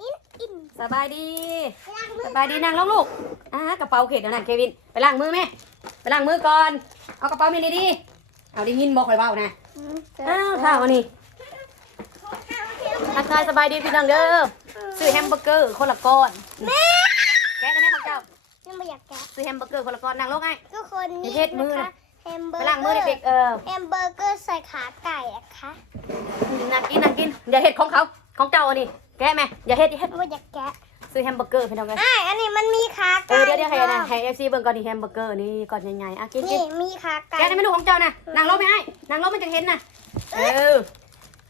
อินอินสบายดีสบายดีนั่งลงลูกอ่ากระเป๋าเข็ดเดี๋ยวนั่นเควินไปล้างมือแม่ไปล้างมือก่อนเอากระเป๋าเมนี่ดีๆเอาได้ยินบอกคอยเบานะอ้าวท่าวันนี้ทักทายสบายดีพี่น้องเด้อซื้อแฮมเบอร์เกอร์คนละก้อนแม่แกะกันไหมของเจ้ายังไม่อยากแกะซื้อแฮมเบอร์เกอร์คนละก้อนนั่งลงไงทุกคนนี่เฮ็ดมือนะนะคะแฮมเบอไปร์ล้างมือเด็กๆเออแฮมเบอร์เกอร์ใส่ขาไก่อะคะนั่งกินนั่งกินอย่าเห็ดของเขาของเจ้าอันนี้ แกะไหมอย่าเห็ดอย่าเห็ดไม่อยากแกะซื้อแฮมเบอร์เกอร์พี่น้องเลยอ่าอันนี้มันมีขาเอไก่อเดี๋ยวเดี๋ยวให้นะค่ะให้เอฟซีเบิ่งก่อนนี่แฮมเบอร์เกอร์นี่ก่อนใหญ่ๆอะกินกินี่นมีขาไก่แกะได้ไหมลูกของเจ้านะนั่งลงไม่ให้นั่งลงมันจะเห็นนะเออ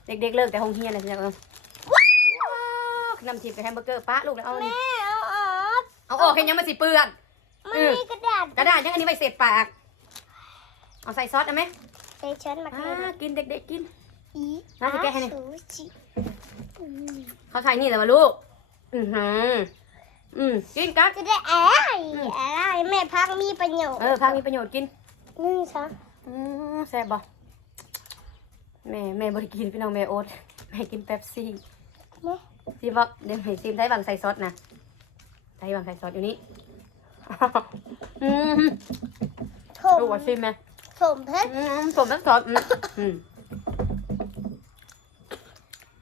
เด็กๆเลิกแต่ห้องเฮียนเลยพี่น้องเออว้าวน้ำทิพย์กับแฮมเบอร์เกอร์ป้าลูกแล้วเอานี่แม่เอาออกเอาออกแค่ยังมันสิเปื้อน มันอืมมีกระดาษกระดาษยังอันนี้ไว้เสพปาก เอาใส่ซอสเอาไหมเดชันมาอ่าให้กินเด็กๆกินอี น่าจะแกะให้หน่อยซูชิอืมเขาใส่นี่แหละวะลูก อือหืออืมกินกัดจะได้แอะไรอะไรแม่พักมีประโยชน์เออพักมีประโยชน์กินนึ่งซะอืมแซ่บบ่แม่แม่บริกินพี่น้องแม่โอ๊ตแม่กินเป๊ปซี่แม่ซีบอกเดี๋ยวให้ซิมได้บางใส่ซอสนะได้บางใส่ซอสอยู่นี่อืมถมดูว่าซิมไหมถมเพชรอืมผมต้องซอสอืม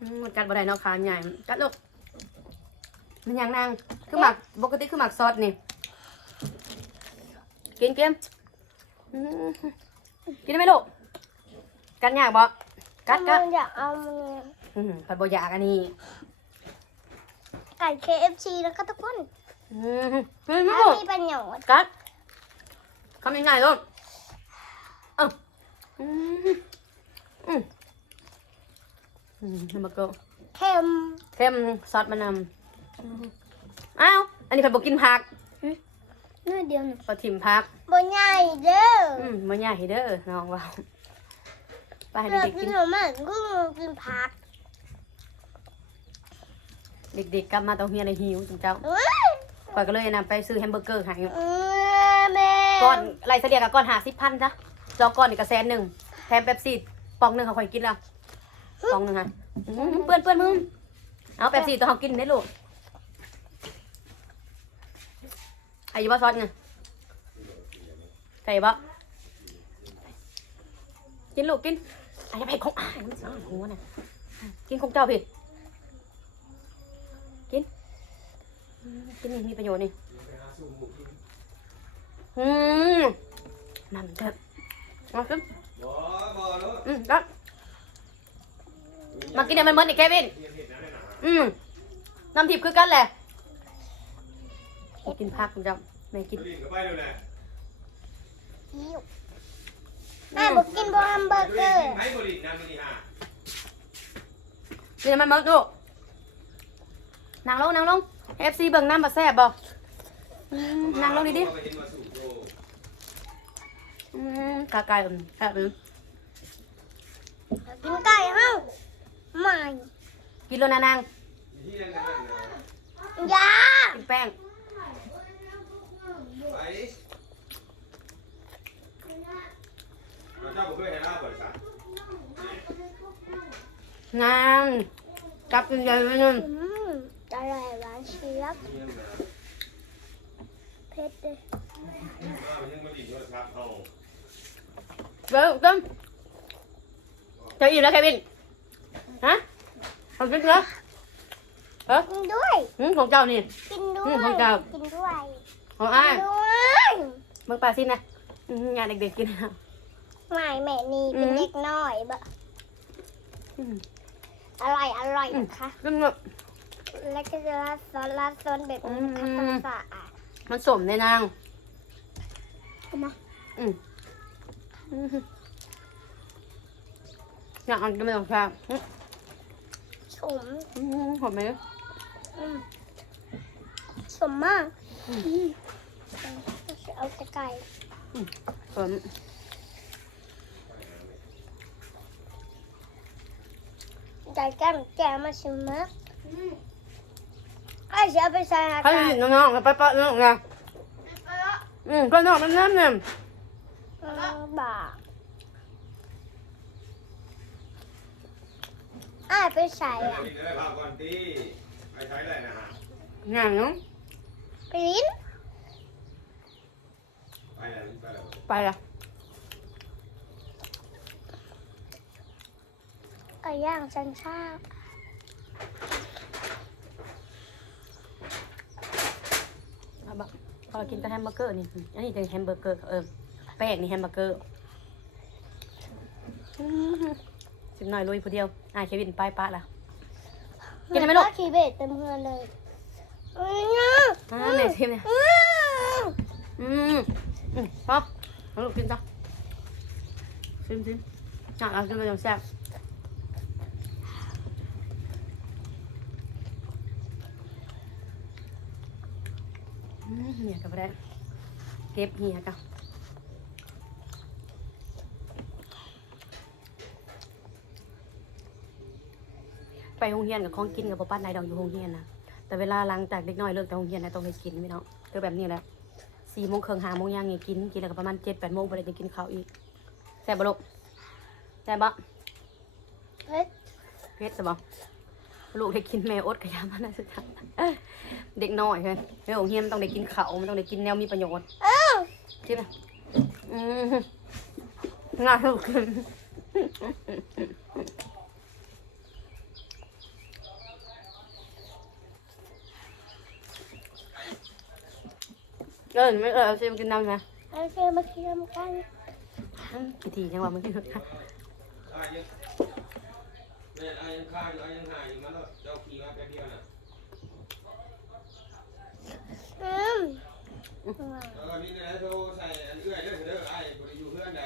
อืมอืมกัดบ่ได้เนาะขาใหญ่กัดลูกมันยังนางคือหมักปกติคือหมักซอสนี่กินเกมอืมกินได้ไหมลูกกัดยากบ่กัดกัดมันอยากเอามันเนี่ยอืมผัดบ่อยากอันนี้ไก่ KFC แล้วก็ทุกคนอืมกินไหมถ้าลูกมีประโยชน์กัดคำยังไงลูกเอ้าอืมอืมอืมแฮ มเบอร์เกอร์เค็มเข้มซอสมะนาวอืมอ้าวอันนี้ผัดบอกกินผักน้อยเดียวหนึ่งปลาถิ่มผักบนใหญ่เด้ออืมมันใหญ่เด้อน้องว่าไปให้เราเด็กๆกิกินนหนูมากก็กินผัก เด็กๆกลับมาต้องเฮียในหิวจังเจ้าเอ้ยข่อยก็เลยนำไปซื้อแฮมเบอร์เกอร์ให้เออแม่ก้อนไรเสลียกับก้อนหาสิบพันจ้ะจองก้อนอีกกระแสนหนึ่งแถมเป๊ปซี่ปองหนึ่งเขาข่อยกินแล้ว ปองหนึ่งฮะอื้อหือเปื้อนเปื้อนมึงเอาเป๊ปซี่ตัวเขากินได้ลูกใครอยู่บ้าซอสไงใครบ้ากินลูกกินไอ้ไปของอ้ายมันสาวหัวน่ะกินของเจ้าพี่กินอืมกินนี่มีประโยชน์นี่อืมนั่นเถอะมาขึ้น บ่บ่เนาะ อืมแล้ว มากินเนี่ยมันเหมือนไอ้เควินเฮ็ดนั่นน่ะอืมน้ำทิพย์คือกันแหละไม่กินผักคุณจำไม่กินลิ้นก็ไปแล้วแหละอิ๊วแม่บอกกินบะแฮมเบอร์เกอร์ให้บ่ลิ้นนะมื้อนี้ฮะกินมันมั้งลูกนั่งลงนั่งลงเอฟซีเบิ่งน้ำมาแซ่บบ่อืมนั่งลงดิดิก็เห็นว่าสูบโตอืมกาไก่อืมแซ่บอืม กินไก่เฮ้าไม่ กินแล้วนะนางที่นั่นนั่นน่ะยากินแป้งไปเราเจ้าบ่เคยให้ลาบ่ซะงามจับกินใหญ่ไปนึงอืมอร่อยหวานเชียบเยี่ยมนะเผ็ดเลยว่ามันยังมาลิ้นโทรศัพท์เอาเบิ่งต้มจะอิ่มแล้วเควินฮะ ทำกินเหรอเออกินด้วยอืมของเจ้านี่ กินด้วอืยมของเจ้า กินด้วยของอ้ายกินด้วยเบิ่งปลาซินนะอื้อหืองานเด็กๆกินนะ ไม่แม่นี่เป็นอืมเด็กน้อยบะอืม อร่อยอร่อยนะคะ กินแบบแล้วก็จะราดซอสราดซอสแบบนี้นะคะอืมสะอาดมันสมในนางเอามาอืมอื้อหืออยากเอันก็ไม่ต้องแซ่บอื้อ สมอื้อหอมไหมอืมสมมากอืมอืมเอาแต่ไก่สมไก่แก้มแก้มมาชิมมากไอ้จะเอาไปใส่อาให้กาศยินน้องๆแล้วไปปะน้องไงอืมก็น้องมันน้ำเนี่ยอืมบ่า อ้ายไปใส่เอาอะลิ้นได้ภาพก่อนติไปใช้ได้นะฮะงานเนาะไปลิ้นไปแล้วไปแล้วไปละไก่ย่างชันชาติเอาบะพอกินแต่แฮมเบอร์เกอร์นี่อันนี้เป็นแฮมเบอร์เกอร์เออแป้งนี่แฮมเบอร์เกอร์อื้อหือ สิบหน่อยลุยผู้เดียวอ่าเควินไปปะละกินได้ไหมลูกขี่เบสเต็มเพื่อนเลยอืมนะอ่าแม่ทิมเนี่ยอืมอืมอืมพอเอาลูกกินจ้ะซิมซิมอะเอากินไปจังแซ่บอืมเหี่ยกับได้เก็บเหี่ยกับ โรงเรียนกับของกินกับป้าป้าไหนดอกอยู่โรงเรียนนะแต่เวลาหลังจากเด็กน้อยเลิกจากโรงเรียนนะต้องไปกินพี่น้องคือแบบนี้แหละสี่โมงครึ่งห้าโมงยังนี่กินกินแล้วก็ประมาณเจ็ดแปดโมงไปเลยจะกินข้าวอีกแซ่บบ่ลูกแซ่บบ่เฮ้ยเผ็ดใช่บ่ลูกได้กินแม่อดกระยามันน่าสุดท้ายเด็กน้อยเฮ้ยในโรงเรียนมันต้องได้กินข้าวมันต้องได้กินแนวมีประโยชน์อ้าวใช่ไหมอืมง่ายลู กขึ้นเออไม่เออเอาชิมกินน้ำนะเราเจอมาเคียมกันอืมกี่ทีจังหวะมึงที่สุดค่ะอายังแม่อายังข้าวอยู่อายังหายอยู่มันแล้วเจ้าขี่มาแป๊บเดียวน่ะอืมแล้วก็นี่นะโทรใส่อันเอื้อยเด้อเด้อไอ้บ่ได้อยู่เพื่อนใด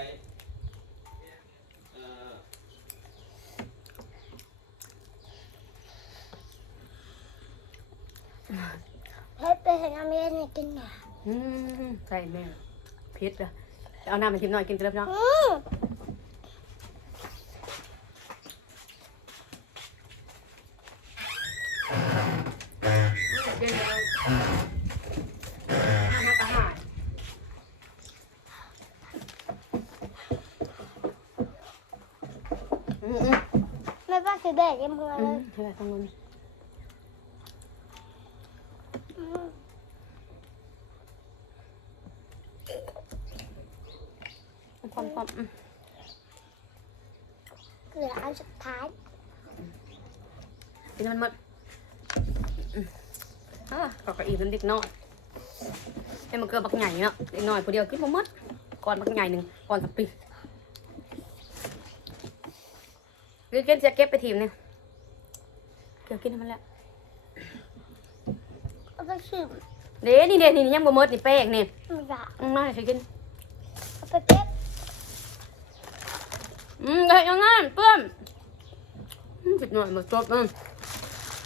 เอ่อ เฮ้ยไปเห็นอเมริกากินหนา อืมใส่แม่พิษอะเอาน้ำมาชิมหน่อยกินกันแล้วพี่น้องอืมเป็นแล้วอาหารอาหารอืมอืมไม่ว่าคือเบสเต็มเพื่อนอืเลมยให้ไปตรงนู้น อืม ความความอืมเหลืออันสุดท้ายกินให้มันหมดอืมอะก็กระอีกเป็นเด็กน้อยให้มันเกิดบักใหญ่เนาะเด็กน้อยผู้เดียวกินบ่หมดก่อนบักใหญ่หนึ่งก่อนสักปีเก็บจะเก็บไปทีมเนี่ยเกี่ยวกินให้มันแล้วเอาไปชิมเด้นี่เด้นี่ยังบ่หมดนี่แป้งนี่ไม่ได้อืมน่าจะกินเอาไปเก็บ อืมได้ยังไงเปื้อนอืมจิตหน่อยหมดจบอืม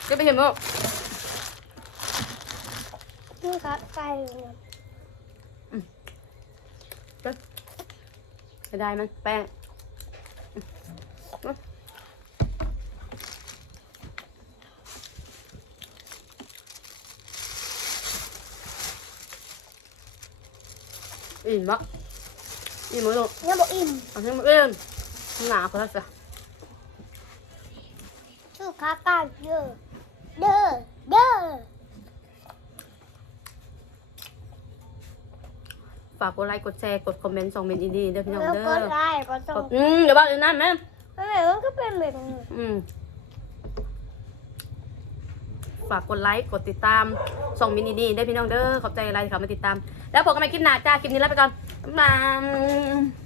เก็บไปเห็นบ่นี่ครับไก่เนี่ยจะได้มันแป้งอืมอิ่มปะอิ่มมั้ยลูกยังบอกอิ่มเอาให้มันเอิ่ม หนาคนละสิชื่อค้าไก่เด้อเด้อเด้อฝากกดไลค์กดแชร์กดคอมเมนต์ส่งเมนต์อินดีเด้อพี่น้องแล้วเด้ก็อได้ก็ต้อกงดอืมเดี๋ยวบอกเลยนะแม่ไม่เหมือนมันก็เป็นแบบนี้อืมฝากกดไลค์กดติดตามส่งมินดีๆได้อพี่น้องเด้อขอบใจอะไรที่เขามาติดตาม แล้วพบกันใหม่คลิปหน้าจ้าคลิปนี้ลาไปก่อนบ๊ายบาย